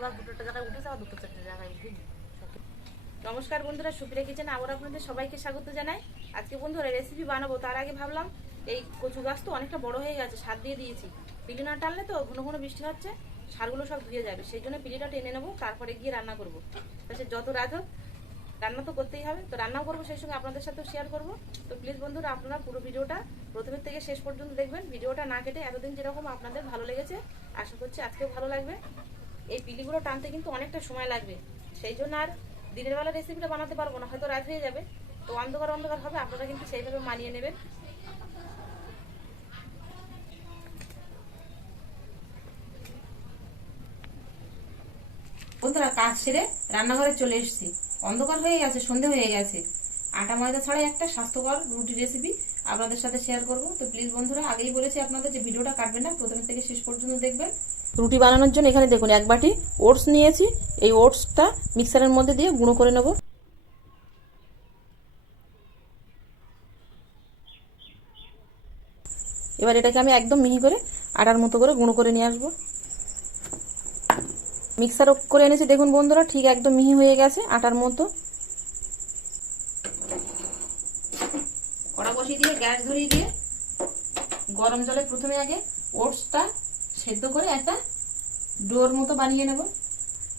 একবার দুটো জায়গায় উঠেছে, আবার দুটো চারটে জায়গায় উঠে। নমস্কার বন্ধুরা, সুপ্রিয়া কিচেনে আবার আপনাদের সবাইকে স্বাগত জানাই। আজকে বন্ধুরা রেসিপি বানাবো, তার আগে ভাবলাম এই কচু গাছ তো অনেকটা বড় হয়ে গেছে, সার দিয়ে দিয়েছি। পিলি না টানলে তো ঘন ঘন বৃষ্টি হচ্ছে, সারগুলো সব ধুয়ে যাবে, সেই জন্য পিলিটা টেনে নেবো, তারপরে গিয়ে রান্না করবো। সে যত রাত হোক রান্না তো করতেই হবে, তো রান্নাও করবো, সেই সঙ্গে আপনাদের সাথেও শেয়ার করবো। তো প্লিজ বন্ধুরা, আপনারা পুরো ভিডিওটা প্রথমের থেকে শেষ পর্যন্ত দেখবেন, ভিডিওটা না কেটে। এতদিন যেরকম আপনাদের ভালো লেগেছে, আশা করছি আজকেও ভালো লাগবে। এই পিলিগুলো টানতে কিন্তু অনেকটা সময় লাগবে, সেই জন্য আর দিনের বেলা রেসিপিটা বানাতে পারবো না, হয়তো রাত হয়ে যাবে, তো অন্ধকার অন্ধকার হবে, আপনারা কিন্তু সেইভাবে মানিয়ে নেবেন। বন্ধুরা, কাজ সেরে রান্নাঘরে চলে এসেছি। অন্ধকার হয়ে গেছে, সন্ধে হয়ে গেছে। আটা ময়দা ছাড়াই একটা স্বাস্থ্যকর রুটি রেসিপি আপনাদের সাথে শেয়ার করব। তো প্লিজ বন্ধুরা, আগেই বলেছি আপনাদের যে ভিডিওটা কাটবেন না, প্রথমে থেকে শেষ পর্যন্ত দেখবেন। রুটি বানানোর জন্য এখানে দেখুন 1 বাটি ওটস নিয়েছি। এই ওটসটা মিক্সারের মধ্যে দিয়ে গুঁড়ো করে নেব। এবার এটাকে আমি একদম মিহি করে আটার মতো করে গুঁড়ো করে নিয়ে আসবো। মিক্সার করে এনেছি, দেখুন বন্ধুরা, ঠিক একদম মিহি হয়ে গেছে আটার মতো। কড়া বসিয়ে দিয়ে গ্যাস ধরিয়ে দিয়ে গরম জলে প্রথমে আগে ওটসটা সেদ্ধ করে একটা ডোর মতো বানিয়ে নেব।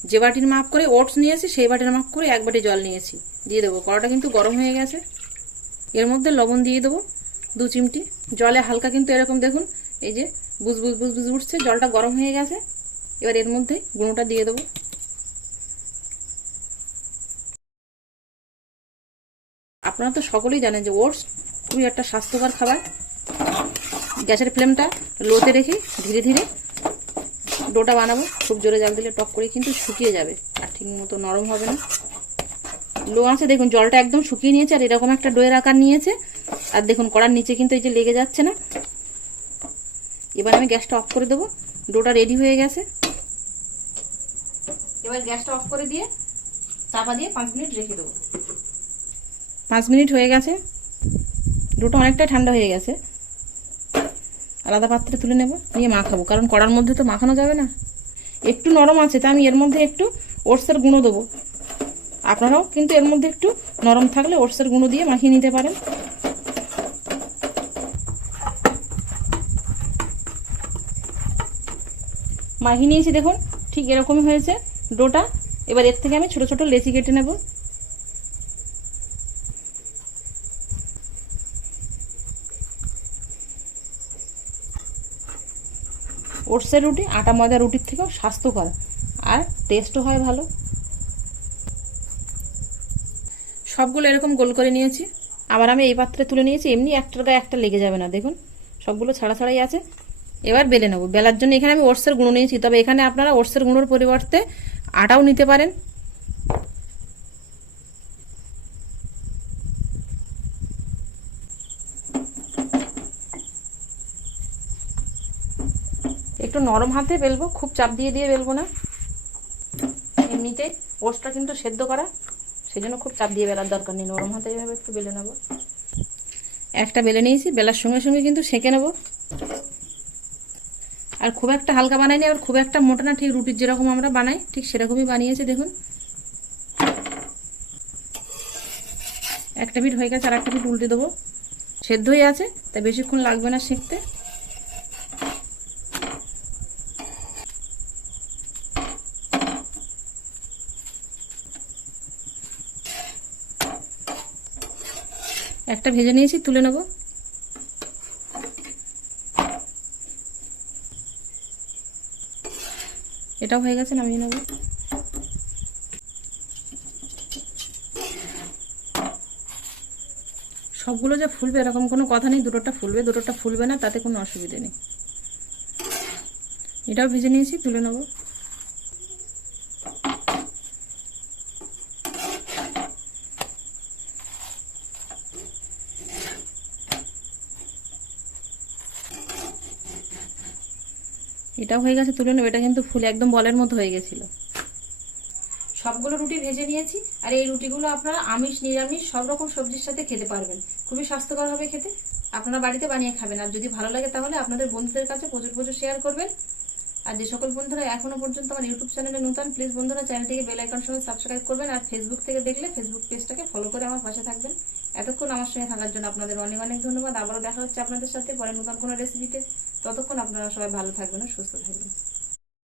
যে বাটির মাপ করে ওটস নিয়েছি, সেই বাটির মাপ করে 1 বাটি জল নিয়েছি, দিয়ে দেবো। কড়াটা কিন্তু গরম হয়ে গেছে। এর মধ্যে লবণ দিয়ে দেবো 2 চিমটি। জলে হালকা কিন্তু এরকম দেখুন, এই যে বুজ বুজ বুজ বুজ উঠছে, জলটা গরম হয়ে গেছে। এবার এর মধ্যে গুঁড়োটা দিয়ে দেবো। আপনারা তো সকলেই জানেন যে ওটস খুবই একটা স্বাস্থ্যকর খাবার। গ্যাসের ফ্লেমটা লোতে রেখে ধীরে ধীরে ডোটা বানাবো। খুব জোরে জাল দিলে টক করে কিন্তু শুকিয়ে যাবে, আর ঠিক মতো নরম হবে না। লো আছে, দেখুন জলটা একদম শুকিয়ে নিয়েছে, আর এরকম একটা ডোয়ের আকার নিয়েছে। আর দেখুন কড়ার নিচে কিন্তু এই যে লেগে যাচ্ছে না। এবার আমি গ্যাসটা অফ করে দেবো। ডোটা রেডি হয়ে গেছে। এবার গ্যাসটা অফ করে দিয়ে চাপা দিয়ে 5 মিনিট রেখে দেবো। 5 মিনিট হয়ে গেছে। ডোটা অনেকটাই ঠান্ডা হয়ে গেছে। আলাদা পাত্রে তুলে নেব, নিয়ে মাখাবো, কারণ কড়ার মধ্যে তো মাখানো যাবে না। একটু নরম আছে, তা আমি এর মধ্যে একটু ওটসের গুঁড়ো দেবো। আপনারাও কিন্তু এর মধ্যে একটু নরম থাকলে ওটসের গুঁড়ো দিয়ে মাখিয়ে নিতে পারেন। মাখিয়ে নিয়েছি, দেখুন ঠিক এরকমই হয়েছে ডোটা। এবার এর থেকে আমি ছোট ছোট লেচি কেটে নেব। ওটসের রুটি আটা ময়দা রুটির থেকেও স্বাস্থ্যকর, আর টেস্টও হয় ভালো। সবগুলো এরকম গোল করে নিয়েছি। আবার আমি এই পাত্রে তুলে নিয়েছি, এমনি একটার গায়ে একটা লেগে যাবে না, দেখুন সবগুলো ছাড়া ছাড়াই আছে। এবার বেলে নেব। বেলার জন্য এখানে আমি ওটসের গুঁড়ো নিয়েছি, তবে এখানে আপনারা ওটসের গুঁড়োর পরিবর্তে আটাও নিতে পারেন। একটু নরম হাতে বেলবো, খুব চাপ দিয়ে দিয়ে বেলবো না। এমনিতে ওটসটা কিন্তু সেদ্ধ করা, সেই জন্য খুব চাপ দিয়ে বেলার দরকার নেই, নরম হাতে এইভাবে একটু বেলে নেব। একটা বেলে নিয়েছি, বেলার সঙ্গে সঙ্গে কিন্তু সেঁকে নেব। আর খুব একটা হালকা বানাইনি, আর খুব একটা মোটা না, ঠিক রুটির যেরকম আমরা বানাই ঠিক সেরকমই বানিয়েছি। দেখুন একটা পিঠ হয়ে গেছে, আর একটা পিঠ উল্টে দেবো। সেদ্ধ হয়ে আছে, তাই বেশিক্ষণ লাগবে না সেঁকতে। একটা ভেজে নিয়েছি, তুলে নেব। এটাও হয়ে গেছে, নামিয়ে নেব। সবগুলো যে ফুলবে এরকম কোনো কথা নেই, দুটোটা ফুলবে দুটোটা ফুলবে না, তাতে কোনো অসুবিধে নেই। এটাও ভেজে নিয়েছি, তুলে নেব। এটাও হয়ে গেছে, তুলে নেব। এটা কিন্তু ফুলে একদম বলের মতো হয়ে গেছিল। সবগুলো রুটি ভেজে নিয়েছি, আর এই রুটিগুলো আপনারা আমিষ নিরামিষ সব রকম সবজির সাথে খেতে পারবেন। খুবই স্বাস্থ্যকর হবে খেতে। আপনারা বাড়িতে বানিয়ে খাবেন, আর যদি ভালো লাগে তাহলে আপনাদের বন্ধুদের কাছে প্রচুর প্রচুর শেয়ার করবেন। আর যে সকল বন্ধুরা এখনো পর্যন্ত আমার ইউটিউব চ্যানেলে নতুন, প্লিজ বন্ধুরা চ্যানেলটিকে বেল আইকন সহ সাবস্ক্রাইব করবেন। আর ফেসবুক থেকে দেখলে ফেসবুক পেজটাকে ফলো করে আমার পাশে থাকবেন। এতক্ষণ আমার সঙ্গে থাকার জন্য আপনাদের অনেক অনেক ধন্যবাদ। আবারও দেখা হচ্ছে আপনাদের সাথে পরে নতুন কোনো রেসিপিতে। ততক্ষণ আপনারা সবাই ভালো থাকবেন ও সুস্থ থাকবেন।